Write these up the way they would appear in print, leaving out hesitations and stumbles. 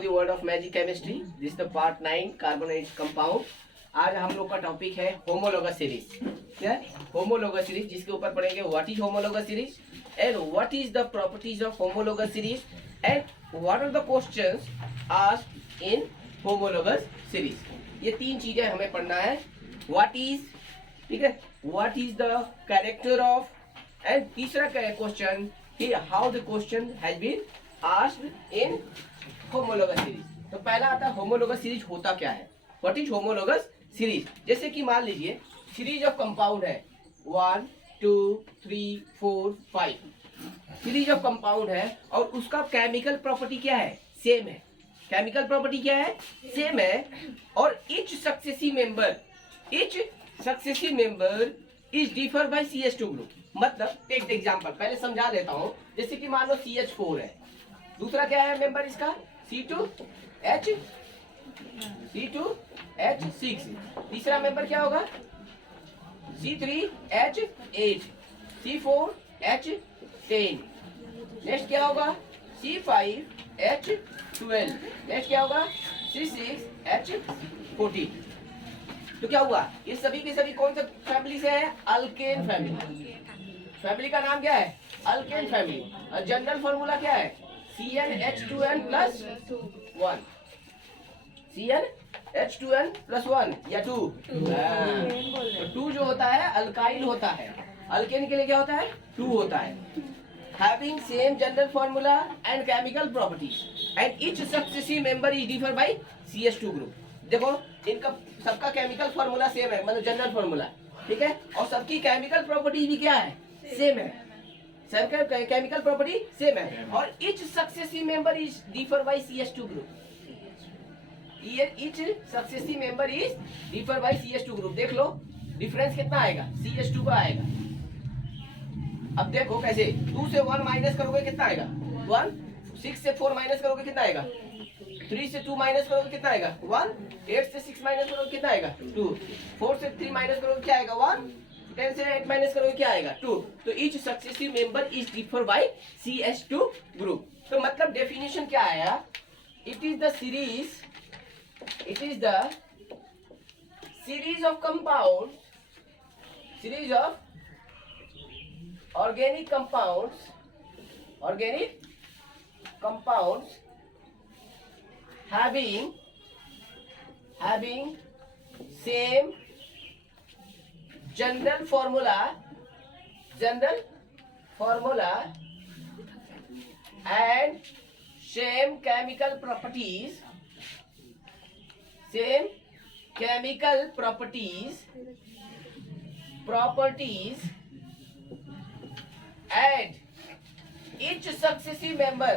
The world of magic chemistry. This the part 9 carbonate compound. आज हम लोग का टॉपिक है होमोलोगस सीरीज। क्या होमोलोगस सीरीज, जिसके ऊपर पढ़ेंगे what is homologous series and what is the properties of homologous series and what are the questions asked in homologous series. ये तीन चीजें हमें पढ़ना है। व्हाट इज, ठीक है, what is the character of, and तीसरा क्वेश्चन कि how the question has been asked in homologous series. तो पहला आता है होमोलोगस सीरीज होता क्या है, व्हाट इज होमोलोगस सीरीज। जैसे कि मान लीजिए सीरीज ऑफ कंपाउंड है 1 2 3 4 5, सीरीज ऑफ कंपाउंड है और उसका केमिकल प्रॉपर्टी क्या है, सेम है। केमिकल प्रॉपर्टी क्या है, सेम है। और each successive member is differ by CH2 group. मतलब टेक द एग्जांपल, पहले समझा देता हूं। जैसे कि मान लो CH4 है, दूसरा क्या है मेंबर इसका C2H6, तीसरा मेंबर क्या होगा C3H8, C4H10, नेक्स्ट क्या होगा C5H12, नेक्स्ट क्या होगा C6H14। तो क्या हुआ, ये सभी के सभी कौन से फैमिली से है, अल्केन फैमिली। फैमिली का नाम क्या है, अल्केन फैमिली। और जनरल फॉर्मूला क्या है, CnH2n प्लस 1, CnH2n प्लस 1 या 2। तो 2 जो होता है अल्काइल होता है, अल्केन के लिए क्या होता है 2 होता है। Having same general formula and chemical properties and each successive member is differ by CH2 group. देखो इनका सबका केमिकल फॉर्मूला सेम है, मतलब जनरल फॉर्मूला, ठीक है, और सबकी केमिकल प्रॉपर्टीज भी क्या है, सेम है। सबका केमिकल प्रॉपर्टी सेम है और each successive member is differ by CH2 group. Each successive member is differ by CH2 group. देख लो डिफरेंस कितना आएगा, CH2 का आएगा। अब देखो कैसे, 2 से 1 माइनस करोगे कितना आएगा 1, 6 से 4 माइनस करोगे कितना आएगा 3 से 2 माइनस करोगे कितना आएगा 1, 8 से 6 माइनस करोगे कितना आएगा 2, 4 से 3 माइनस करोगे क्या आएगा 1, 10 से 8 माइनस करोगे क्या आएगा 2। तो each successive member is differ by CH2 group. तो मतलब डेफिनेशन क्या आया, it is the series of compound, series of organic compounds having same general formula and same chemical properties and each successive member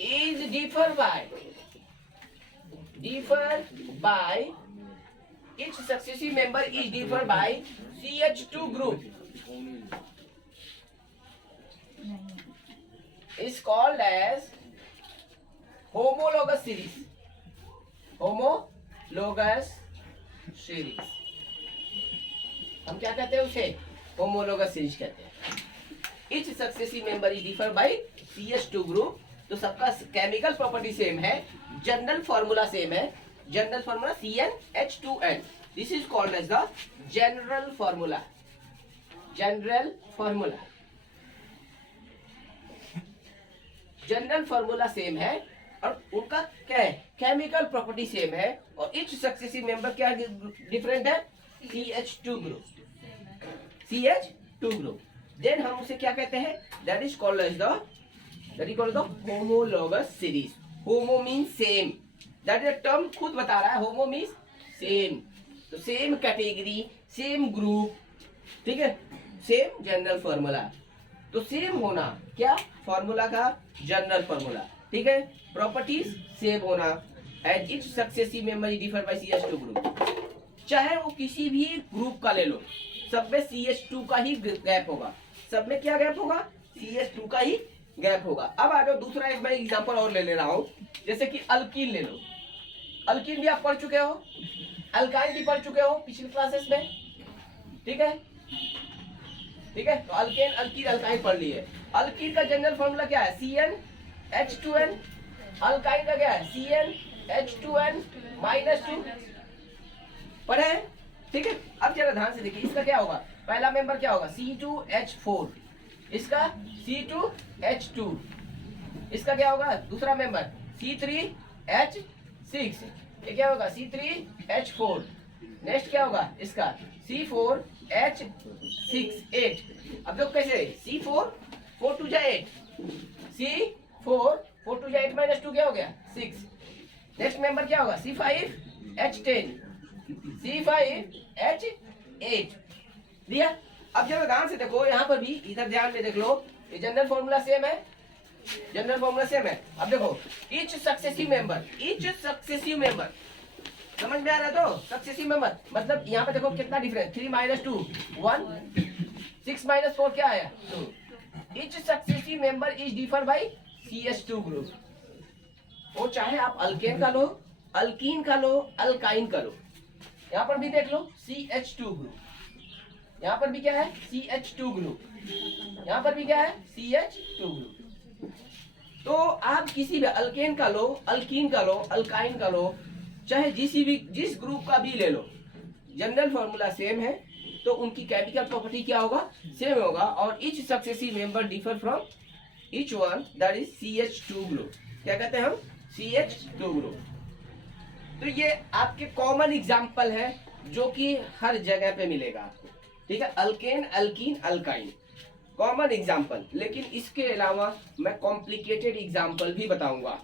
is differ by each successive member is differ by CH2 group is called as homologous series। homologous series हम क्या कहते हैं, उसे homologous series कहते हैं। Each successive member is differ by CH2 group. तो सबका chemical property same है, जनरल फॉर्मूला सेम है। General formula CnH2n, this is called as the general formula. General formula same है और उनका क्या है, केमिकल प्रॉपर्टी सेम है। और ईच सक्सेसिव मेंबर क्या डिफरेंट है, CH2 ग्रुप। देन हम उसे क्या कहते हैं, that is called as the homologous series. Homo means same, that is term खुद बता रहा है, होमो मीन्स सेम। तो सेम कैटेगरी, सेम ग्रुप, ठीक है, सेम जनरल फॉर्मूला। तो सेम होना क्या, फॉर्मूला का जनरल फॉर्मूला, ठीक है, प्रॉपर्टीज सेम होना and each successive member is differ by CH2 group. चाहे वो किसी भी ग्रुप का ले लो, सब में CH2 का ही गैप होगा। सब में क्या गैप होगा, CH2 का ही गैप होगा। अब आ जाओ दूसरा, एक मैं एग्जांपल और ले रहा हूं। जैसे कि अल्कीन ले लो। अल्कीन भी आप पढ़ चुके हो, अल्काइन भी पढ़ चुके हो पिछली क्लासेस में, ठीक है। ठीक है, तो अल्केन अल्कीन अल्काइन पढ़ लिए। अल्कीन का जनरल फॉर्मूला क्या है? CnH2n। अल्काइन का क्या है? CnH2n -2 पढ़े हैं, ठीक है। अब जरा ध्यान से देखिए, इसका क्या होगा? पहला मेंबर क्या होगा? C2H4, इसका C2H2, इसका क्या होगा? दूसरा मेंबर C3H6, ये क्या होगा? C3H4। नेक्स्ट क्या होगा इसका? C4H6 8। अब देखो कैसे, C4 4 2 जा 8, C4 4 2 जा 8 -2 क्या हो गया? 6। नेक्स्ट मेंबर क्या होगा? C5H10, C5H8 दिया। अब जब ध्यान से देखो यहाँ पर भी, इधर ध्यान में देख लो, ये जनरल फॉर्मूला सेम है, जनरल फॉर्मूला सेम है। अब देखो ईच सक्सेसिव मेंबर, समझ में आ रहा है? तो सक्सेसिव मेंबर मतलब यहाँ पे देखो कितना डिफरेंस, 3 -2 1, 6 -4 क्या आया? 2। Each successive member is differ by CH2 group. वो चाहे आप अल्केन का लो, अल्कीन का लो, अल्काइन का लो। यहाँ पर भी देख लो CH2 ग्रुप, यहाँ पर भी क्या है? CH2 ग्रुप, यहाँ पर भी क्या है? CH2 group. तो आप किसी भी अल्केन का लो, अल्कीन का लो, अल्काइन का लो, चाहे जिस ग्रुप का भी ले लो, जनरल फॉर्मूला सेम है, तो उनकी केमिकल प्रॉपर्टी क्या होगा? सेम होगा। और each successive member differ from each one, that is CH2 group. क्या कहते हैं हम? CH2 group. तो ये आपके कॉमन एग्जाम्पल है जो कि हर जगह पे मिलेगा आपको, ठीक है। Alkane, alkyne, alkyne common example. लेकिन इसके अलावा मैं कॉम्प्लिकेटेड एग्जाम्पल भी बताऊंगा।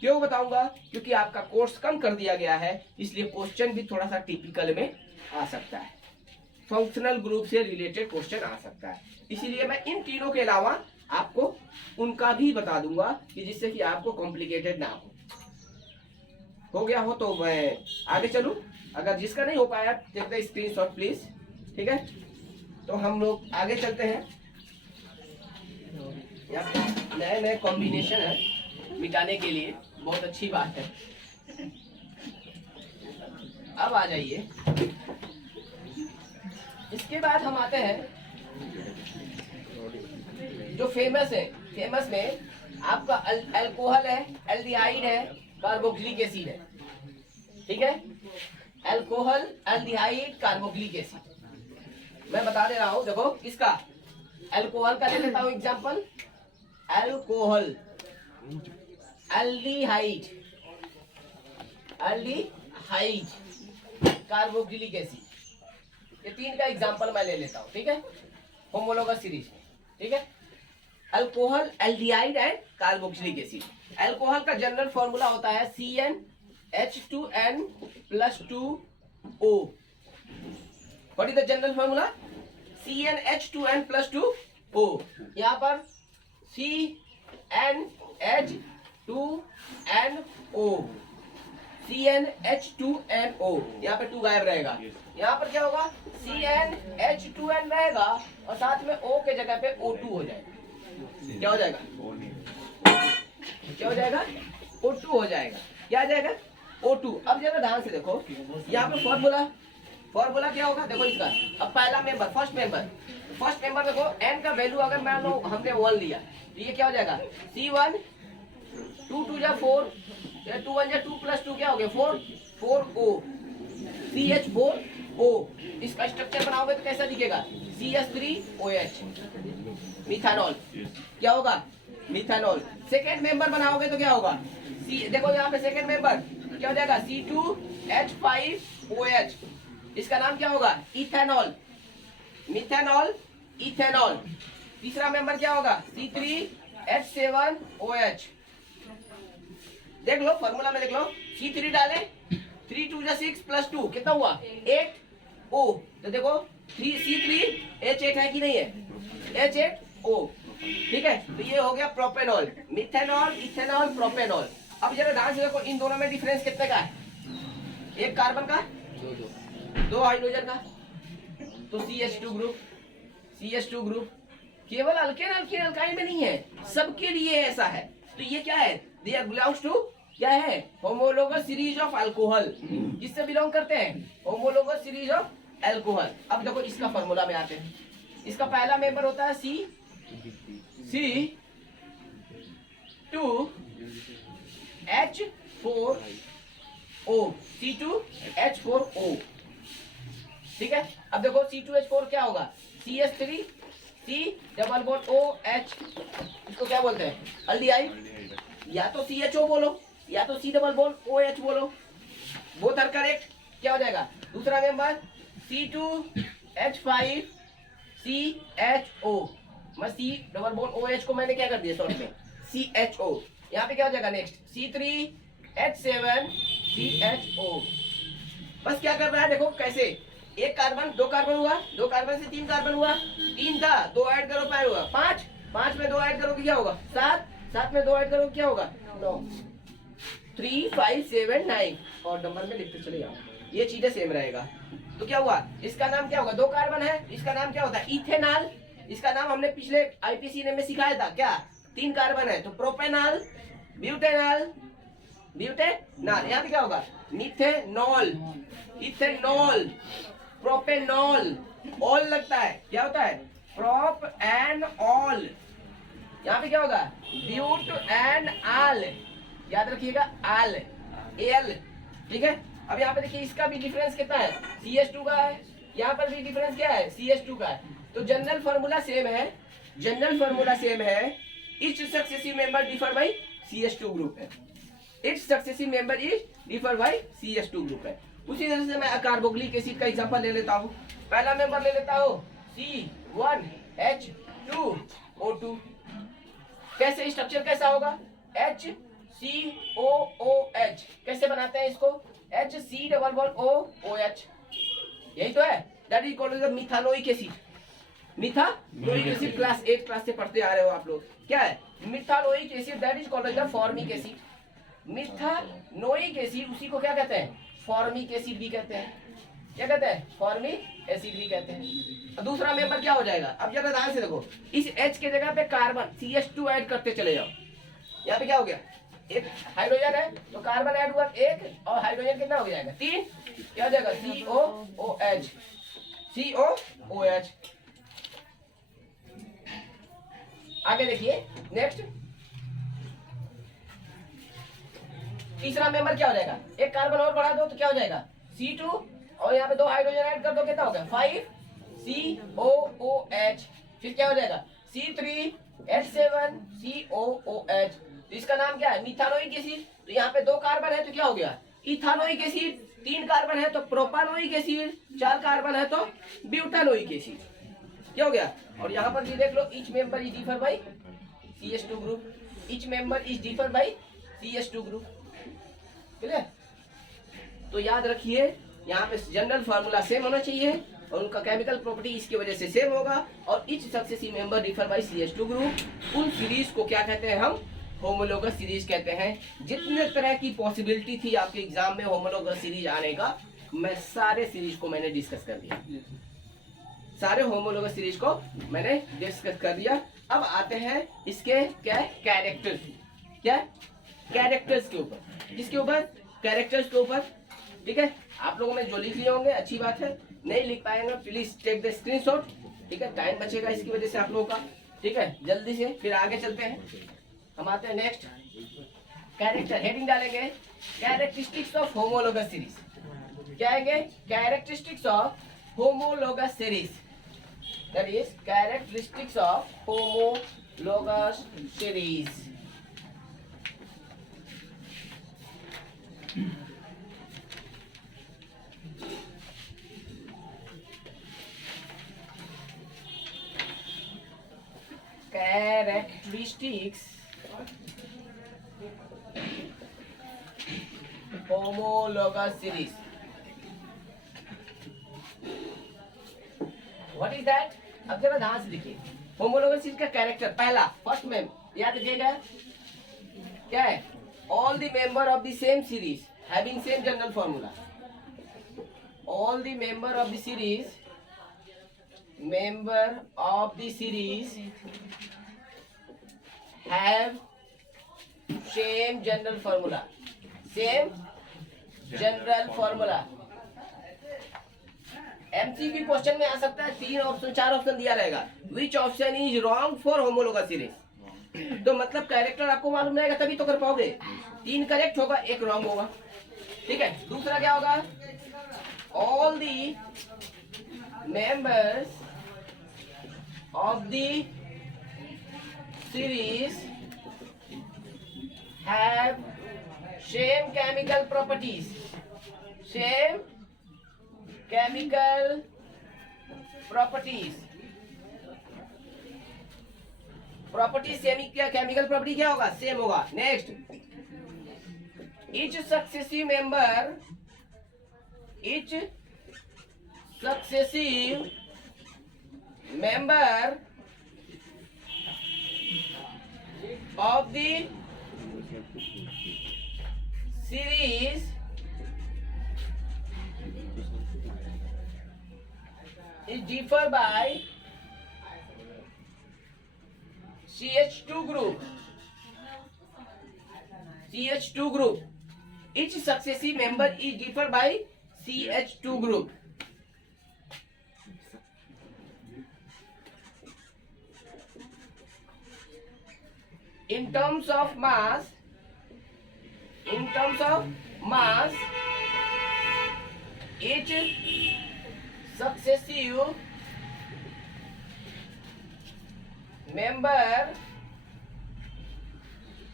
क्यों बताऊंगा? क्योंकि आपका कोर्स कम कर दिया गया है, इसलिए क्वेश्चन भी थोड़ा सा टिपिकल में आ सकता है, फंक्शनल ग्रुप से रिलेटेड क्वेश्चन आ सकता है। इसीलिए मैं इन तीनों के अलावा आपको उनका भी बता दूंगा कि जिससे कि आपको कॉम्प्लिकेटेड ना हो गया हो तो मैं आगे चलूं। अगर जिसका नहीं हो पाया देखते स्क्रीनशॉट प्लीज, ठीक है। तो हम लोग आगे चलते हैं। नए नए कॉम्बिनेशन है मिटाने के लिए, बहुत अच्छी बात है। अब आ जाइए, इसके बाद हम आते हैं जो फेमस है। फेमस में आपका अल्कोहल है, एल्डिहाइड है, कार्बोक्सिलिक एसिड है, ठीक है। अल्कोहल, एल्डिहाइड, कार्बोक्सिलिक एसिड मैं बता दे रहा हूं। देखो किसका? अल्कोहल का ले लेता हूं example. Alcohol, aldehyde, aldehyde, carboxylic acid, ये तीन का एग्जांपल मैं ले लेता हूं, ठीक है, होमोलोगस सीरीज में, ठीक है। Alcohol, aldehyde and carboxylic acid. Alcohol का जनरल फॉर्मूला होता है CnH2n+2O। What is the general formula? CnH2n+2O। यहाँ पर CnH2nO, CnH2nO, यहाँ पे 2 गायब रहेगा। यहाँ पर क्या होगा? CnH2n रहेगा और साथ में O के जगह पे O2 हो जाएगा। क्या हो जाएगा? क्या हो जाएगा? O2 हो जाएगा। क्या आ जाएगा? O2। अब जरा ध्यान से देखो, यहाँ पे फॉर्मूला क्या होगा? देखो इसका, अब पहला मेंबर, फर्स्ट मेंबर देखो, n का वैल्यू अगर मान लो हमने 1 लिया तो ये क्या हो जाएगा? C1 2 2 जा 4, 2 1 जा 2 + 2 क्या हो गया? 4O, CH4O। इसका स्ट्रक्चर बनाओगे तो कैसा दिखेगा? CH3OH, methanol. क्या होगा? मिथानॉल। सेकेंड मेंबर बनाओगे तो क्या होगा? देखो यहाँ पे सेकेंड मेंबर क्या हो जाएगा? C2H5OH। इसका नाम क्या होगा? Ethanol, methanol, ethanol. तीसरा मेंबर क्या होगा? C3H7OH। देख लो फॉर्मूला में, देख लो, C3 डाले, 3 2 जा 6 + 2 कितना हुआ? 8O। तो देखो C3H8 है कि नहीं है? H8O, ठीक है। तो ये हो गया प्रोपेनॉल, मिथेनॉल, इथेनॉल, प्रोपेनॉल। अब जरा ध्यान से देखो, इन दोनों में डिफरेंस कितने का है? एक कार्बन का, दो हाइड्रोजन का, तो CH2 ग्रुप। केवल अल्केन, अल्कीन, अल्काइन में नहीं है, सबके लिए ऐसा है। तो ये क्या है? दे आर बिलोंग्स टू क्या है? Homologous series of alcohol. किससे बिलोंग करते हैं? Homologous series of alcohol. अब देखो इसका फॉर्मूला में आते हैं। इसका पहला मेंबर होता है C2H4O, C2H4O, ठीक है। अब देखो C2H4 क्या होगा, CH3 C double bond OH, इसको क्या बोलते हैं, एल्डिहाइड। या तो CHO बोलो या तो C डबल बॉन्ड OH बोलो, बोथ आर करेक्ट। क्या हो जाएगा दूसरा मेंबर C2H5CHO, मैं C डबल बॉन्ड OH को मैंने क्या कर दिया शॉर्ट में CHO। यहाँ पे क्या हो जाएगा नेक्स्ट C3H7CHO। बस क्या कर रहा है देखो कैसे, एक कार्बन दो कार्बन हुआ, दो कार्बन से तीन कार्बन हुआ, तीन था दो ऐड करो पाए हुआ पांच, पांच में दो ऐड करो क्या होगा सात, सात में दो ऐड करो क्या होगा 9, 3 5 7 9 और नंबर में लिखते चले जाओ, ये चीजें सेम रहेगा। तो क्या हुआ, इसका नाम क्या होगा, दो कार्बन है, इसका नाम क्या होता है इथेनॉल। इसका नाम हमने पिछले आईपीसी में सिखाया था, क्या तीन कार्बन है तो प्रोपेनॉल, ब्यूटेनॉल, ब्यूटेनॉल। यहाँ पे क्या होगा मिथेनॉल, इथेनॉल, प्रोपेनॉल, ऑल लगता है, क्या होता है प्रोप एंड ऑल। यहाँ पे क्या होगा ब्यूट एंड आल, याद रखिएगा आल एल, ठीक है। अब यहाँ पे देखिए इसका भी डिफरेंस कितना है, CH2 का है, यहाँ पर भी डिफरेंस क्या है CH2 का है। तो जनरल फार्मूला सेम है, जनरल फार्मूला सेम है, each successive member differ by CH2 group है, each successive member is differ by CH2 group है। उसी तरह से मैं कार्बोक्सिलिक एसिड का एग्जांपल ले लेता हूँ। पहला मेंबर ले लेता हूँ C1H2O2, कैसे स्ट्रक्चर कैसा होगा HCOOH, कैसे बनाते हैं इसको HC डबल बॉन्ड OOH, यही तो है, that is called methanoic acid. Methanoic acid class 8 class से पढ़ते आ रहे हो आप लोग, क्या है methanoic acid, that is called the formic acid. Methanoic acid उसी को क्या कहते हैं फॉर्मिक एसिड भी कहते हैं, क्या कहते हैं फॉर्मिक एसिड भी कहते हैं। दूसरा मेंबर क्या हो जाएगा, अब जरा ध्यान से देखो, इस H के जगह पे कार्बन CH2 ऐड करते चले जाओ। यहाँ पे क्या हो गया, एक हाइड्रोजन है तो कार्बन ऐड हुआ एक, और हाइड्रोजन कितना हो जाएगा तीन, क्या हो जाएगा COOH, COOH। आगे देखिए नेक्स्ट, तीसरा मेंबर क्या हो जाएगा, एक कार्बन और बढ़ा दो तो क्या हो जाएगा C2, और यहाँ पे दो हाइड्रोजन ऐड कर दो कितना हो गया 5COOH, फिर क्या हो जाएगा C3H7COOH। तो इसका नाम क्या है मिथानोइक एसिड। तो यहाँ पे दो कार्बन है तो क्या हो गया इथानोइक एसिड, तीन कार्बन है तो प्रोपानोइक एसिड, चार कार्बन है तो ब्यूटानोइक एसिड, क्या हो गया। और यहाँ पर भी देख लो each member is differ by CH2 group, each member is differ by CH2 group, clear. तो याद रखिए यहाँ पे जनरल फार्मूला सेम होना चाहिए और उनका केमिकल प्रॉपर्टी इसकी वजह से सेम होगा, और each successive member differ by CH2 group. उन सीरीज को क्या कहते हैं हम होमोलोगस सीरीज कहते हैं। जितने तरह की पॉसिबिलिटी थी आपके एग्जाम में होमोलोगस सीरीज आने का, मैं सारे सीरीज को मैंने डिस्कस कर दिया, सारे होमोलोगस सीरीज को मैंने डिस्कस कर दिया। अब आते हैं इसके क्या कैरेक्टर्स, क्या कैरेक्टर्स के ऊपर, किसके ऊपर कैरेक्टर्स के ऊपर, ठीक है। आप लोगों ने जो लिख लिए होंगे अच्छी बात है, नहीं लिख पाएंगे प्लीज टेक द स्क्रीनशॉट, ठीक है, टाइम बचेगा इसकी वजह से आप लोगों का, ठीक है। जल्दी से फिर आगे चलते हैं, हम आते हैं नेक्स्ट कैरेक्टर, हेडिंग डालेंगे कैरेक्टरिस्टिक्स ऑफ होमोलोगस सीरीज, क्या आएंगे characteristics of homologous series, that is characteristics of homologous series. Characteristics homologous series. What is that? अब जरा ध्यान से देखिए, होमोलोगस सीरीज का कैरेक्टर पहला फर्स्ट में याद रखिएगा क्या है, all the member of the same series having same general formula, all the member of the series have same general formula, same general formula MCQ question में आ सकता है, 3 ऑप्शन 4 ऑप्शन दिया रहेगा, विच option is wrong for homologous series. तो मतलब character आपको मालूम रहेगा तभी तो कर पाओगे। 3 करेक्ट होगा, 1 रॉन्ग होगा, ठीक है। दूसरा क्या होगा, all the members of the series have same chemical properties, same chemical properties, same, क्या केमिकल प्रॉपर्टी क्या होगा, सेम होगा। Next, each successive member of the series is differ by CH2 group. CH2 group. Each successive member is differ by CH2 group. In terms of mass, each successive member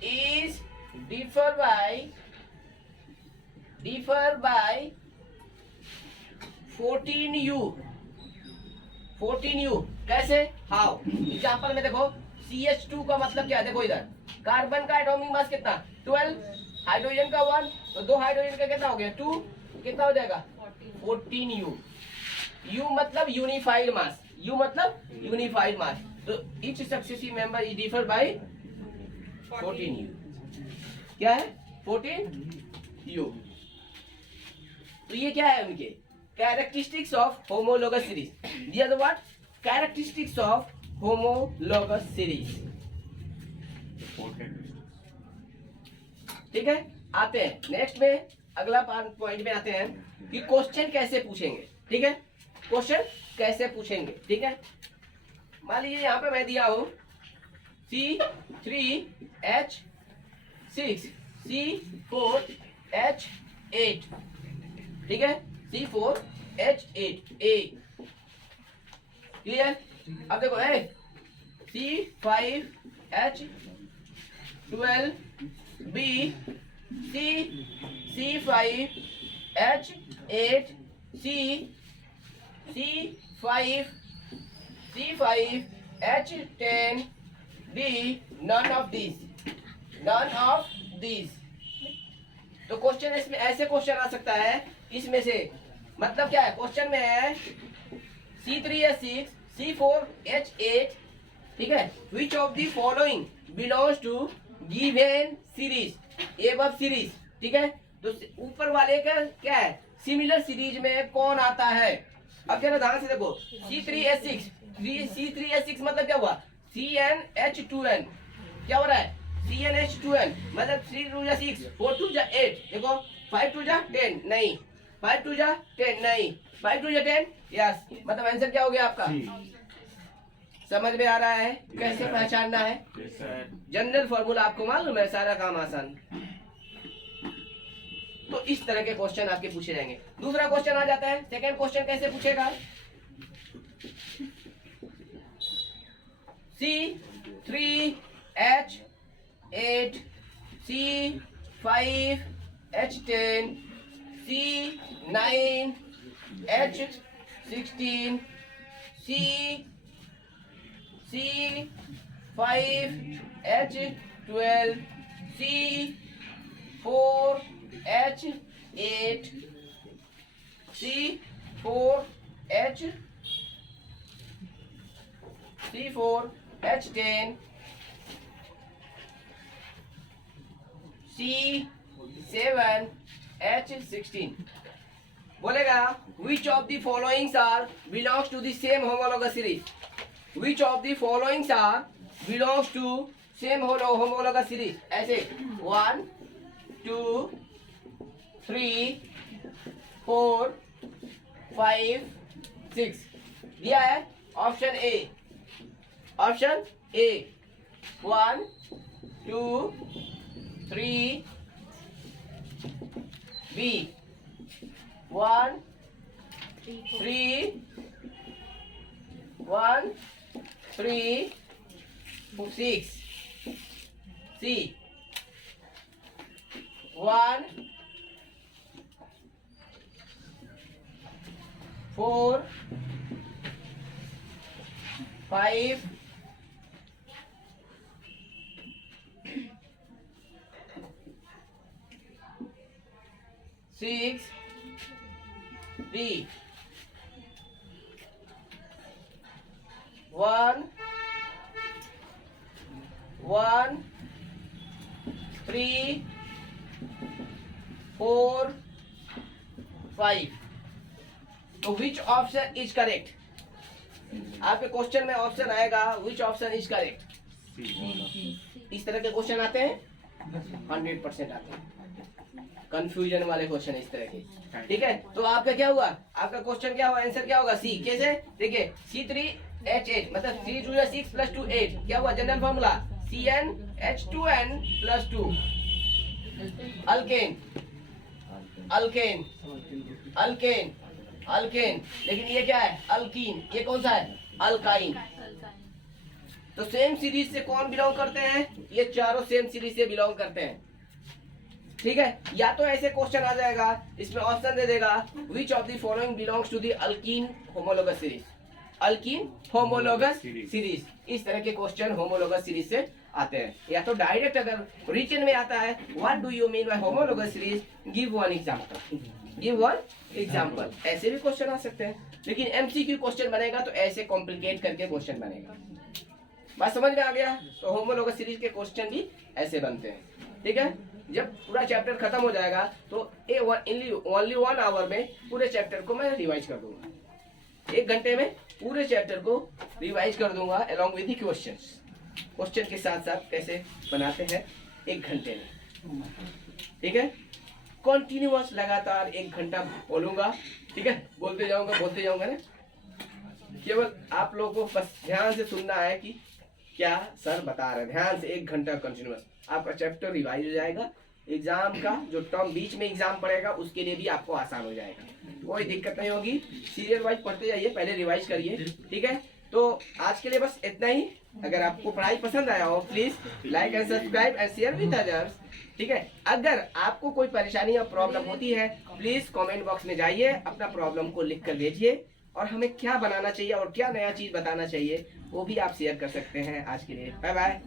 is differ by 14U। कैसे, how, example में देखो, CH2 का मतलब क्या है, देखो इधर carbon का एटॉमिक मास कितना, 12, हाइड्रोजन का 1, तो 2 हाइड्रोजन का कितना हो गया, 2, कितना हो जाएगा 14U। U मतलब यूनिफाइड मास, U मतलब यूनिफाइड मास, तो each successive member is differ bye 14U। क्या है, 14U। तो ये क्या है उनके कैरेक्टरिस्टिक्स ऑफ होमोलोगस सीरीज। दिया the what, characteristics of homologous series, ठीक है। आते हैं नेक्स्ट में, अगला पॉइंट में आते हैं कि क्वेश्चन कैसे पूछेंगे, ठीक है। क्वेश्चन कैसे पूछेंगे, ठीक है। मान लीजिए यहाँ पे मैं दिया हूं C3H6 C4H8, ठीक है, C4H8A, क्लियर। अब देखो C5H12B C5H8C C5H10D, none of these। तो क्वेश्चन इसमें ऐसे क्वेश्चन आ सकता है, इसमें से मतलब क्या है, क्वेश्चन में है C3H6 C4H8, ठीक है, which of the following belongs to given series, above series, ठीक है। तो ऊपर वाले का क्या है, सिमिलर सीरीज में कौन आता है। अब जरा ध्यान से देखो, C3H6 मतलब क्या हुआ, CnH2n, क्या हो रहा है, CnH2n मतलब 3 2 6 4 2 8, देखो 5 2 10 नहीं, 5 2 10 नहीं, 5 2 10, यस, मतलब आंसर क्या हो गया आपका। समझ में आ रहा है कैसे पहचानना है, जनरल फॉर्मूला आपको मालूम है, सारा काम आसान। तो इस तरह के क्वेश्चन आपके पूछे जाएंगे। दूसरा क्वेश्चन आ जाता है, सेकंड क्वेश्चन कैसे पूछेगा, C3H8 C5H10 C9H16 C5H12 C4H8 C4H10 C7H16। बोलेगा which of the following are belongs to the same homologous series, which of the following are belongs to same homologous series। ऐसे 1 2 3 4 5 6 दिया है। Option A 1 2 3 B 1 3 1 3 6 C 1 4 5 6 D 1 1 3 4 5। तो which option is correct? आपके question में option आएगा which option is correct. इस तरह के क्वेश्चन आते हैं 100% आते हैं, कंफ्यूजन वाले क्वेश्चन इस तरह के। ठीक है, तो आपका क्या हुआ, आपका क्वेश्चन क्या हुआ, आंसर क्या होगा सी। कैसे? देखिए C3H8 मतलब 3 2 6 + 2 8 क्या हुआ, general formula CnH2n + 2 alkane alkane alkane alkane. लेकिन ये क्या है, अल्कीन। ये कौन सा है, अल्काइन। तो सेम सीरीज से कौन बिलोंग करते हैं, ये चारों सेम सीरीज से बिलोंग करते हैं। ठीक है, या तो ऐसे क्वेश्चन आ जाएगा, इसमें ऑप्शन दे देगा which of the following belongs to the alkene homologous series, alkene homologous series. इस तरह के क्वेश्चन होमोलोगस सीरीज से आते हैं। या तो डायरेक्ट अगर रिटन में आता है what do you mean by homologous series, give one example, give one example, ऐसे भी क्वेश्चन आ सकते हैं। लेकिन एमसीक्यू क्वेश्चन बनेगा तो ऐसे कॉम्प्लिकेट करके क्वेश्चन बनेगा। बात समझ में आ गया? तो होमोलोगस सीरीज के क्वेश्चन भी ऐसे बनते हैं। ठीक है, जब पूरा चैप्टर खत्म हो जाएगा तो ओनली 1 आवर में पूरे चैप्टर को मैं रिवाइज कर दूंगा। 1 घंटे में पूरे चैप्टर को रिवाइज कर दूंगा along with the questions. Question के साथ साथ कैसे बनाते हैं 1 घंटे में। ठीक है, कंटिन्यूअस लगातार 1 घंटा बोलूंगा। ठीक है, बोलते जाऊंगा ना। केवल आप लोगों को बस ध्यान से सुनना है कि क्या सर बता रहे हैं। ध्यान से 1 घंटा कंटिन्यूअस, आपका चैप्टर रिवाइज हो जाएगा। एग्जाम का जो टर्म बीच में एग्जाम पड़ेगा उसके लिए भी आपको आसान हो जाएगा, कोई दिक्कत नहीं होगी। सीरियल वाइज पढ़ते जाइए, पहले रिवाइज करिए। ठीक है, तो आज के लिए बस इतना ही। अगर आपको पढ़ाई पसंद आया हो please like and subscribe and share with others. ठीक है, अगर आपको कोई परेशानी या प्रॉब्लम होती है प्लीज कमेंट बॉक्स में जाइए, अपना प्रॉब्लम को लिख कर भेजिए और हमें क्या बनाना चाहिए और क्या नया चीज बताना चाहिए वो भी आप शेयर कर सकते हैं। आज के लिए बाय बाय।